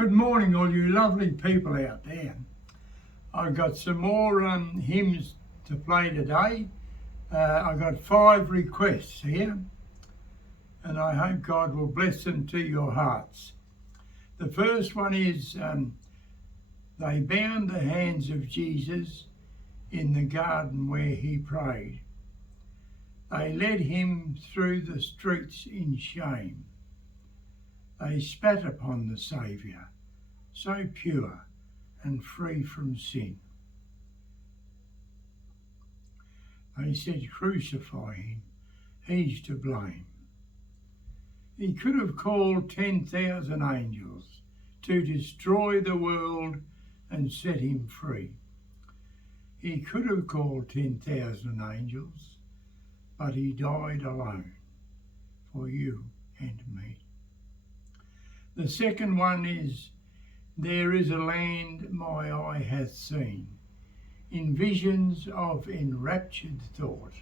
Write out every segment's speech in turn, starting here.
Good morning, all you lovely people out there. I've got some more hymns to play today. I've got 5 requests here, and I hope God will bless them to your hearts. The first one is, they bound the hands of Jesus in the garden where he prayed. They led him through the streets in shame. They spat upon the Saviour, so pure and free from sin. They said, crucify him, he's to blame. He could have called 10,000 angels to destroy the world and set him free. He could have called 10,000 angels, but he died alone for you and me. The second one is, there is a land my eye hath seen, in visions of enraptured thought,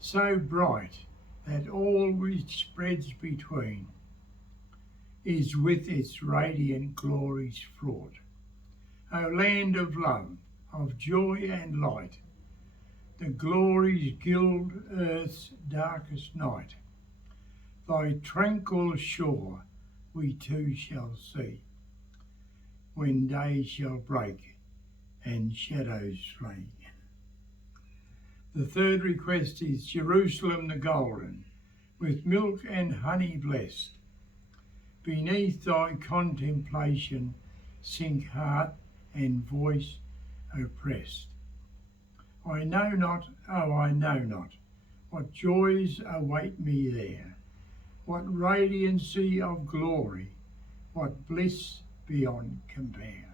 so bright that all which spreads between is with its radiant glories fraught. O land of love, of joy and light, the glories gild earth's darkest night. Thy tranquil shore we too shall see, when day shall break and shadows flee. The third request is, Jerusalem the golden, with milk and honey blessed. Beneath thy contemplation sink heart and voice oppressed. I know not, oh I know not, what joys await me there, what radiancy of glory, what bliss beyond compare.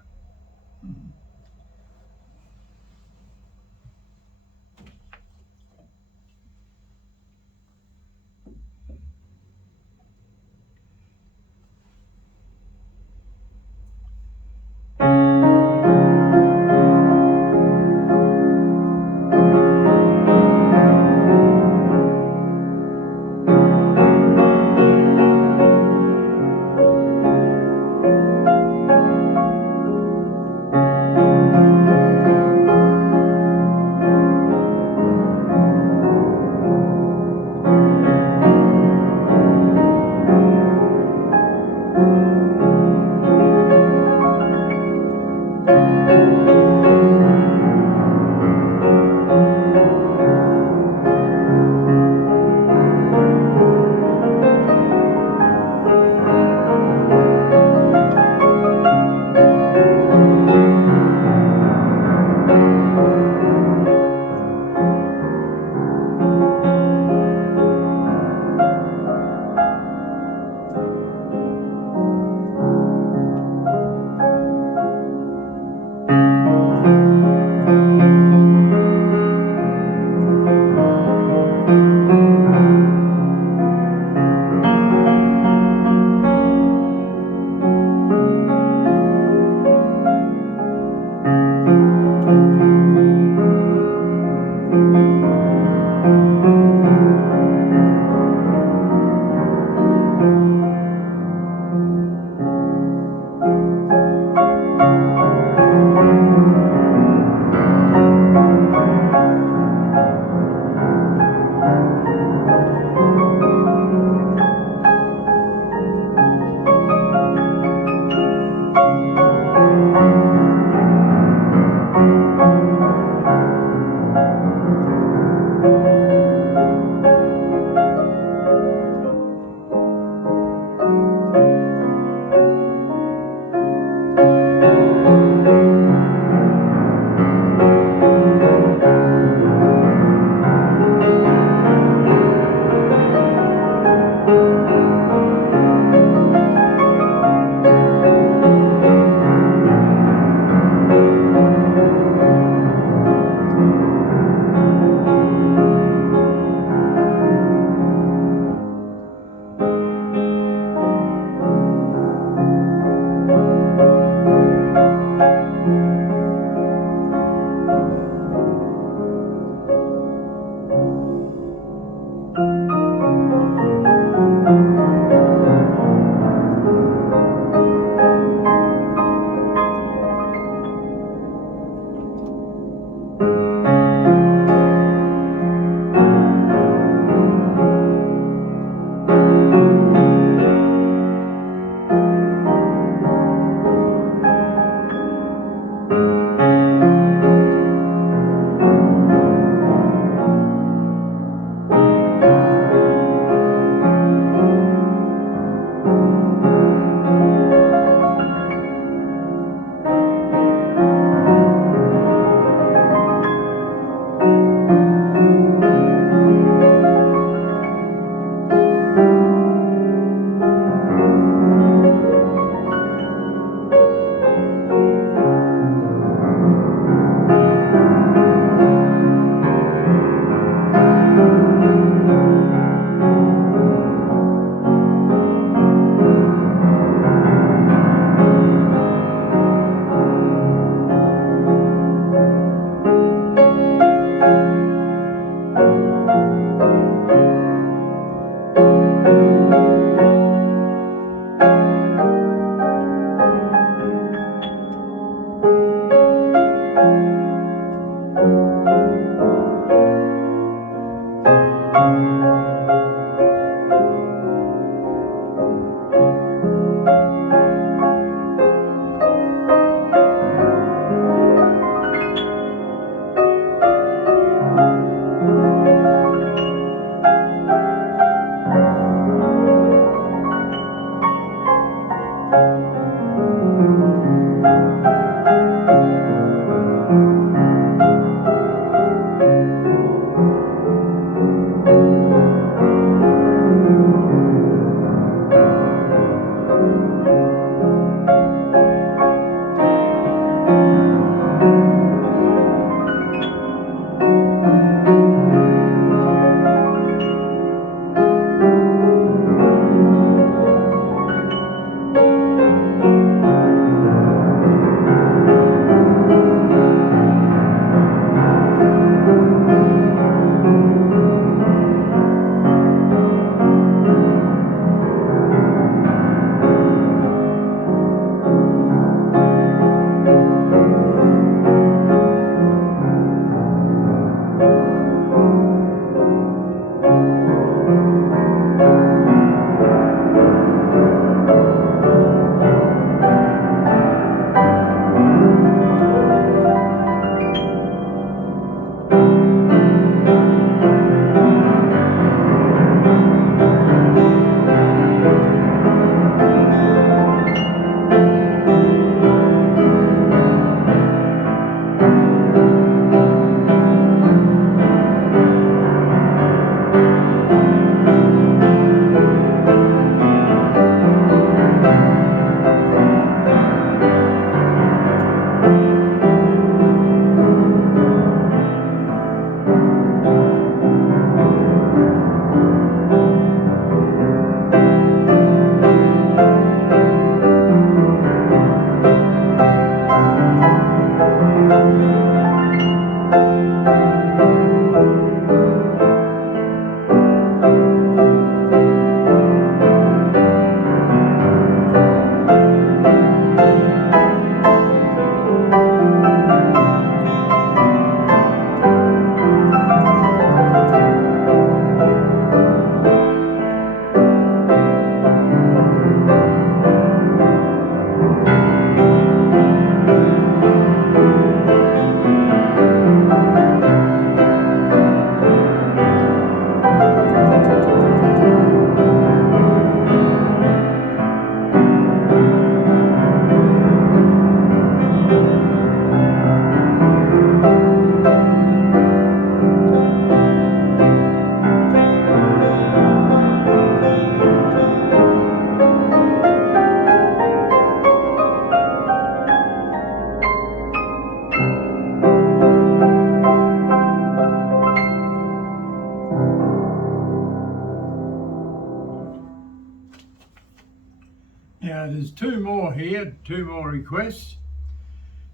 Now there's two more here, two more requests.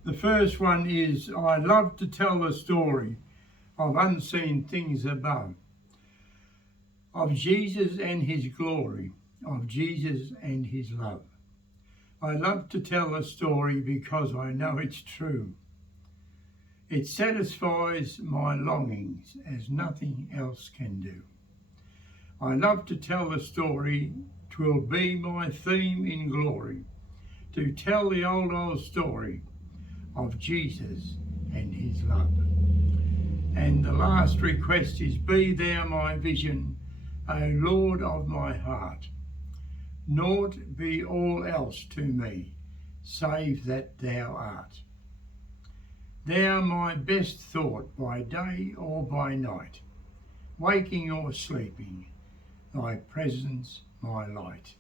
The first one is, I love to tell the story of unseen things above, of Jesus and his glory, of Jesus and his love. I love to tell the story because I know it's true. It satisfies my longings as nothing else can do. I love to tell the story, 'twill be my theme in glory, to tell the old story of Jesus and his love. And the last request is, be thou my vision, O Lord of my heart. Naught be all else to me, save that thou art. Thou my best thought by day or by night, waking or sleeping, thy presence my light.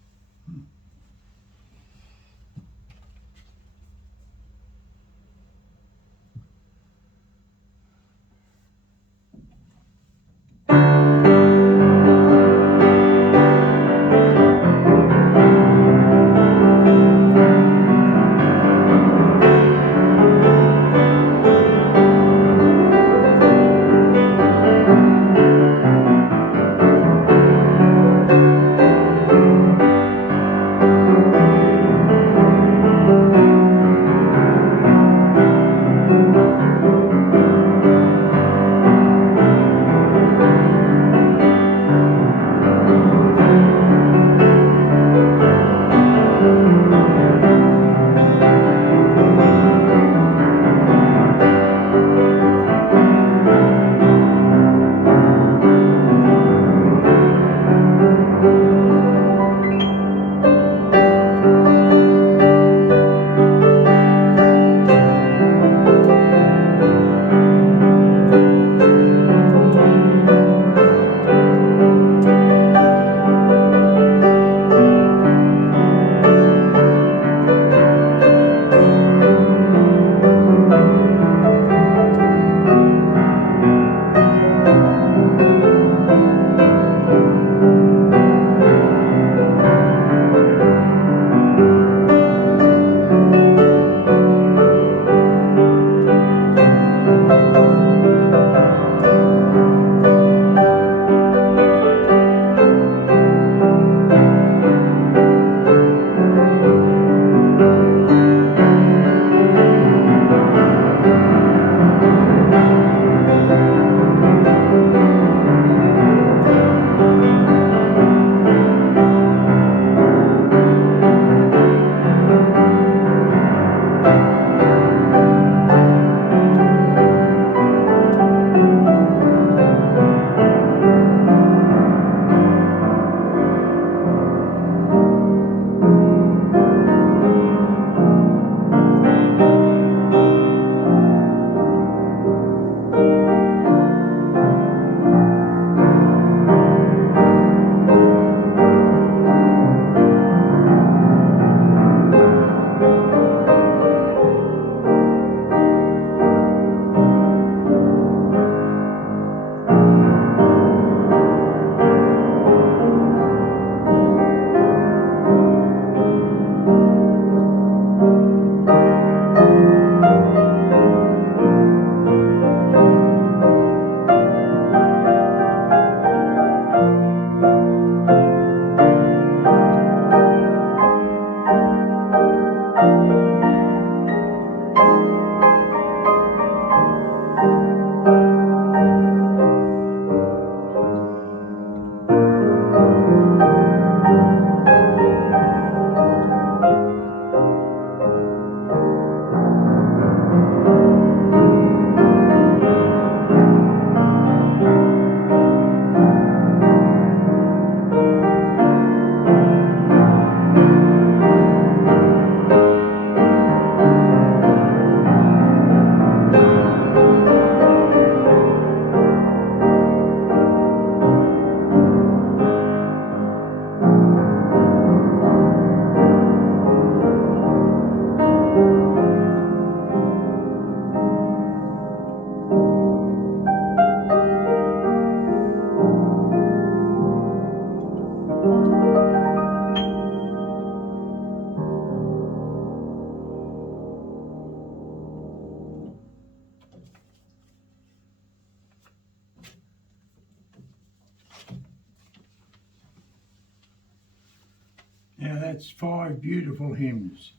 Now that's 5 beautiful hymns.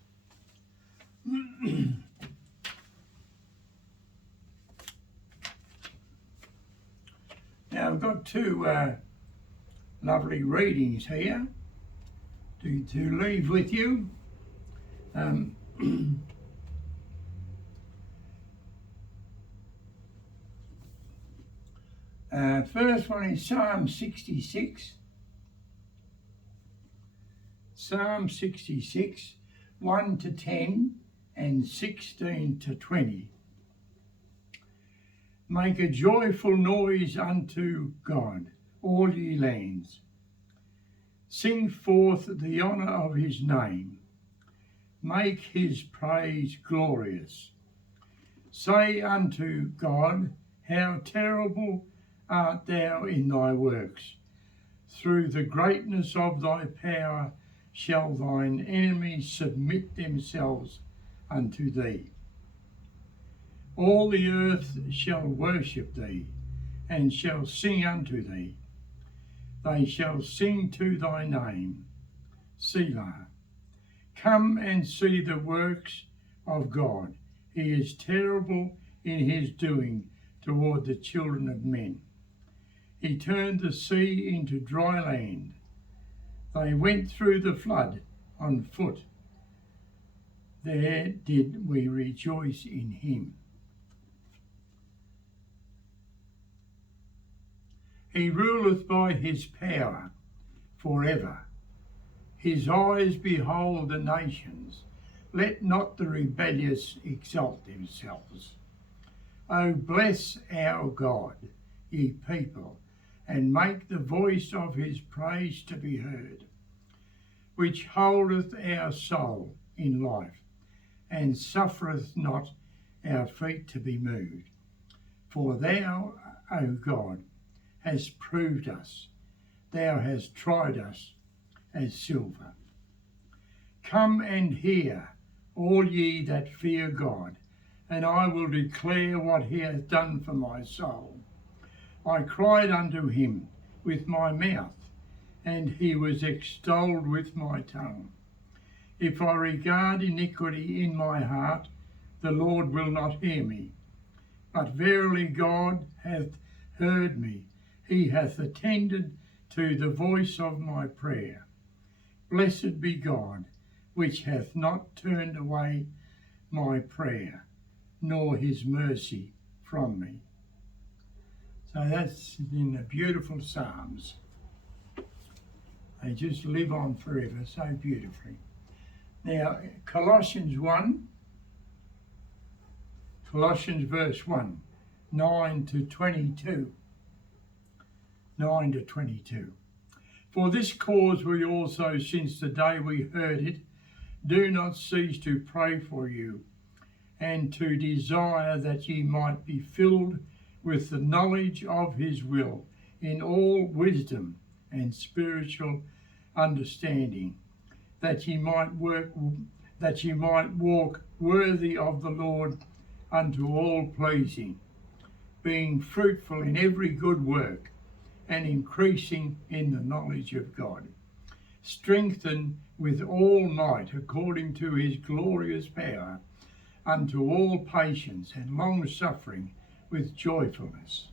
Now I've got 2 lovely readings here to leave with you. First one is Psalm 66. Psalm 66, 1 to 10 and 16 to 20. Make a joyful noise unto God, all ye lands. Sing forth the honour of his name. Make his praise glorious. Say unto God, how terrible art thou in thy works. Through the greatness of thy power shall thine enemies submit themselves unto thee. All the earth shall worship thee, and shall sing unto thee. They shall sing to thy name. Selah. Come and see the works of God. He is terrible in his doing toward the children of men. He turned the sea into dry land. They went through the flood on foot. There did we rejoice in him. He ruleth by his power forever. His eyes behold the nations. Let not the rebellious exalt themselves. O bless our God, ye people, and make the voice of his praise to be heard, which holdeth our soul in life, and suffereth not our feet to be moved. For thou, O God, hast proved us. Thou hast tried us as silver. Come and hear, all ye that fear God, and I will declare what he hath done for my soul. I cried unto him with my mouth, and he was extolled with my tongue. If I regard iniquity in my heart, the Lord will not hear me. But verily God hath heard me. He hath attended to the voice of my prayer. Blessed be God, which hath not turned away my prayer, nor his mercy from me. So that's in the beautiful Psalms. They just live on forever so beautifully. Now, Colossians verse 1, 9 to 22. 9 to 22. For this cause we also, since the day we heard it, do not cease to pray for you, and to desire that ye might be filled with the knowledge of his will, in all wisdom and spiritual understanding, that ye might walk worthy of the Lord unto all pleasing, being fruitful in every good work, and increasing in the knowledge of God, strengthened with all might according to his glorious power, unto all patience and long suffering with joyfulness,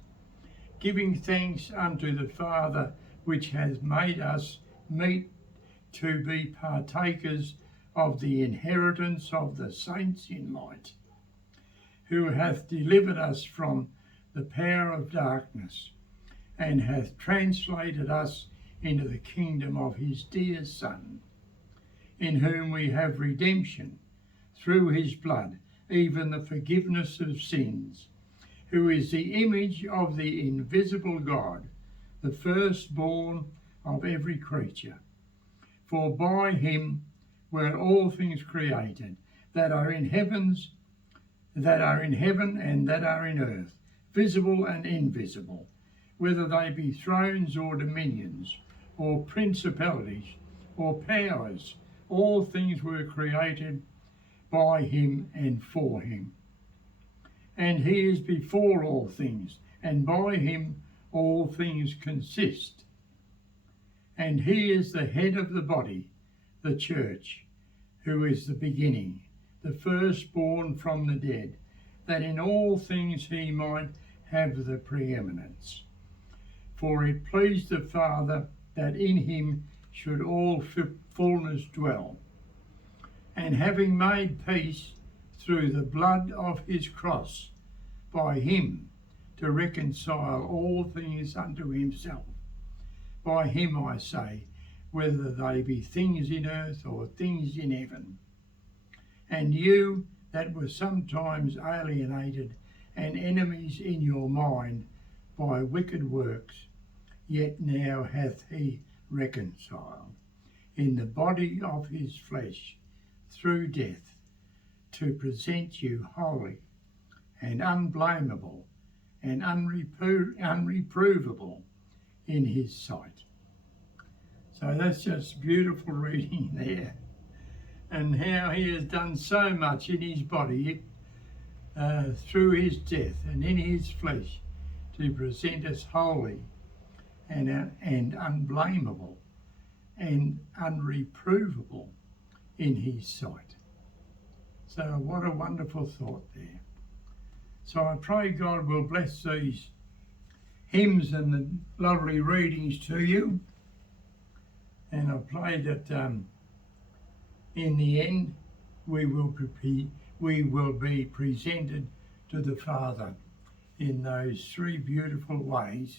giving thanks unto the Father, which has made us meet to be partakers of the inheritance of the saints in light, who hath delivered us from the power of darkness, and hath translated us into the kingdom of his dear Son, in whom we have redemption through his blood, even the forgiveness of sins, who is the image of the invisible God, the firstborn of every creature. For by him were all things created, that are in heaven and that are in earth, visible and invisible, whether they be thrones or dominions, or principalities, or powers. All things were created by him and for him. And he is before all things, and by him all things consist. And he is the head of the body, the church, who is the beginning, the firstborn from the dead, that in all things he might have the preeminence. For it pleased the Father that in him should all fullness dwell, and having made peace through the blood of his cross, by him to reconcile all things unto himself. By him, I say, whether they be things in earth or things in heaven. And you that were sometimes alienated and enemies in your mind by wicked works, yet now hath he reconciled in the body of his flesh through death, to present you holy and unblameable and unreprovable in his sight. So that's just beautiful reading there, and how he has done so much in his body through his death and in his flesh to present us holy and unblameable and unreprovable in his sight. So what a wonderful thought there. So I pray God will bless these hymns and the lovely readings to you. And I pray that in the end we will be presented to the Father in those three beautiful ways.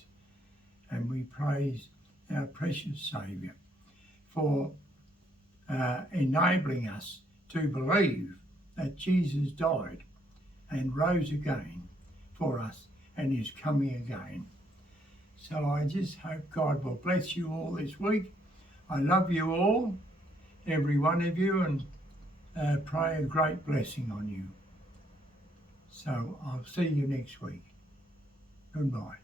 And we praise our precious Saviour for enabling us to believe that Jesus died and rose again for us and is coming again. So I just hope God will bless you all this week. I love you all, every one of you, and pray a great blessing on you. So I'll see you next week. Goodbye.